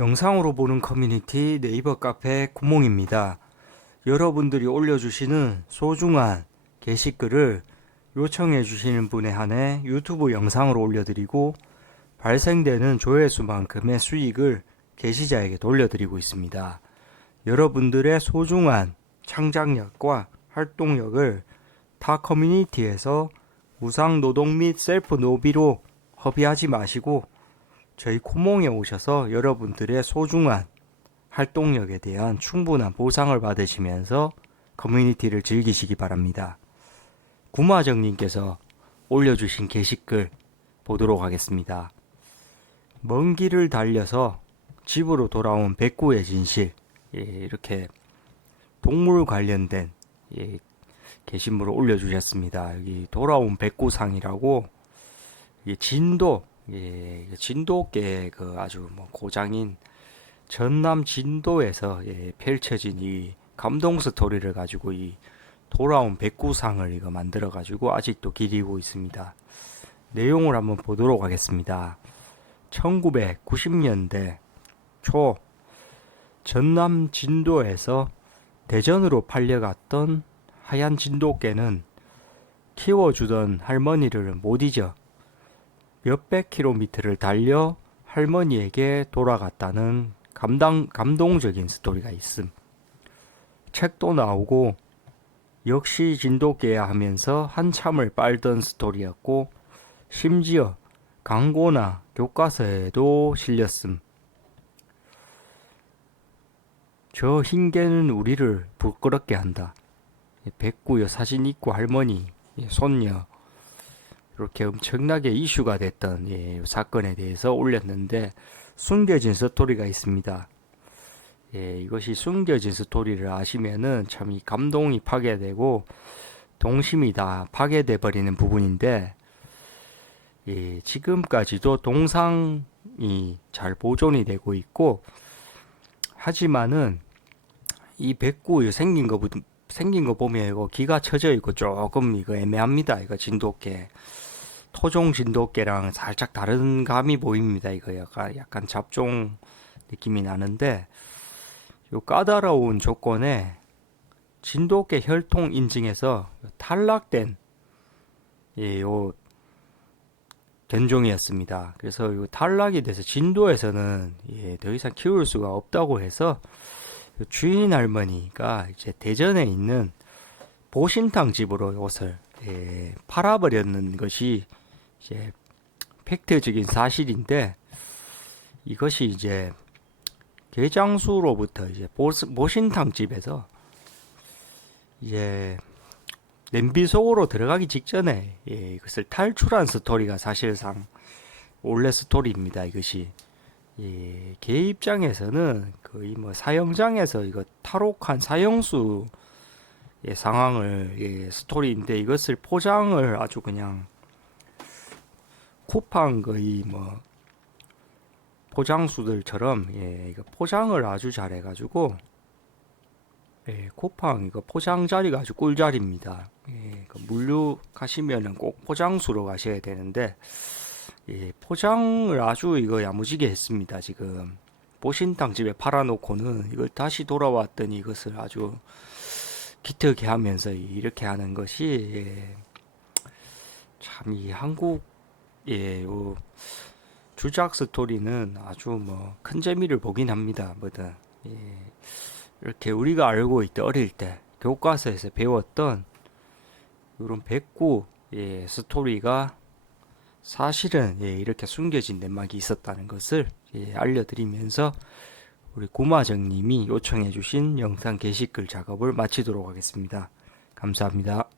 영상으로 보는 커뮤니티 네이버 카페 구몽입니다. 여러분들이 올려주시는 소중한 게시글을 요청해 주시는 분에 한해 유튜브 영상으로 올려드리고 발생되는 조회수만큼의 수익을 게시자에게 돌려드리고 있습니다. 여러분들의 소중한 창작력과 활동력을 타 커뮤니티에서 무상 노동 및 셀프 노비로 허비하지 마시고 저희 코몽에 오셔서 여러분들의 소중한 활동력에 대한 충분한 보상을 받으시면서 커뮤니티를 즐기시기 바랍니다. 구마정님께서 올려주신 게시글 보도록 하겠습니다. 먼 길을 달려서 집으로 돌아온 백구의 진실, 예, 이렇게 동물 관련된 예, 게시물을 올려주셨습니다. 여기 돌아온 백구상이라고 이 진도 예, 진도계 그 아주 뭐 고장인 전남 진도에서 예, 펼쳐진 이 감동 스토리를 가지고 이 돌아온 백구상을 이거 만들어 가지고 아직도 기리고 있습니다. 내용을 한번 보도록 하겠습니다. 1990년대 초 전남 진도에서 대전으로 팔려갔던 하얀 진돗개는 키워주던 할머니를 못 잊어 몇백 킬로미터를 달려 할머니에게 돌아갔다는 감당, 감동적인 스토리가 있음. 책도 나오고 역시 진돗개야 하면서 한참을 빨던 스토리였고 심지어 광고나 교과서에도 실렸음. 저 흰개는 우리를 부끄럽게 한다. 백구여 사진 있고 할머니, 예, 손녀 이렇게 엄청나게 이슈가 됐던 예, 사건에 대해서 올렸는데 숨겨진 스토리가 있습니다. 예, 이것이 숨겨진 스토리를 아시면은 참 이 감동이 파괴되고 동심이 다 파괴돼 버리는 부분인데 예, 지금까지도 동상이 잘 보존이 되고 있고 하지만은 이 백구 생긴 거 생긴 거 보면 이거 기가 쳐져 있고 조금 이거 애매합니다. 이거 진돗개 토종 진돗개랑 살짝 다른 감이 보입니다. 이거 약간 약간 잡종 느낌이 나는데 요 까다로운 조건에 진돗개 혈통 인증에서 탈락된 예, 요 견종이었습니다. 그래서 요 탈락이 돼서 진도에서는 예, 더 이상 키울 수가 없다고 해서 주인 할머니가 이제 대전에 있는 보신탕 집으로 옷을 예, 팔아버렸는 것이 이제 팩트적인 사실인데 이것이 이제 개장수로부터 이제 보신탕 집에서 이제 냄비 속으로 들어가기 직전에 예, 이것을 탈출한 스토리가 사실상 원래 스토리입니다. 이것이 예, 개 입장에서는 거의 뭐 사형장에서 이거 탈옥한 사형수 예, 상황을 예, 스토리인데 이것을 포장을 아주 그냥 쿠팡 거의 뭐 포장수들처럼 예, 이거 포장을 아주 잘해가지고 예, 쿠팡 이거 포장 자리가 아주 꿀 자리입니다. 예, 그 물류 가시면은 꼭 포장수로 가셔야 되는데 예, 포장을 아주 이거 야무지게 했습니다. 지금 보신탕 집에 팔아놓고는 이걸 다시 돌아왔더니 이것을 아주 기특해 하면서 이렇게 하는 것이 예, 참이 한국 예, 요 주작 스토리는 아주 뭐 큰 재미를 보긴 합니다. 뭐든 예, 이렇게 우리가 알고 있던 어릴 때 교과서에서 배웠던 이런 백구 예, 스토리가 사실은 예, 이렇게 숨겨진 내막이 있었다는 것을 예, 알려드리면서 우리 구마정님이 요청해주신 영상 게시글 작업을 마치도록 하겠습니다. 감사합니다.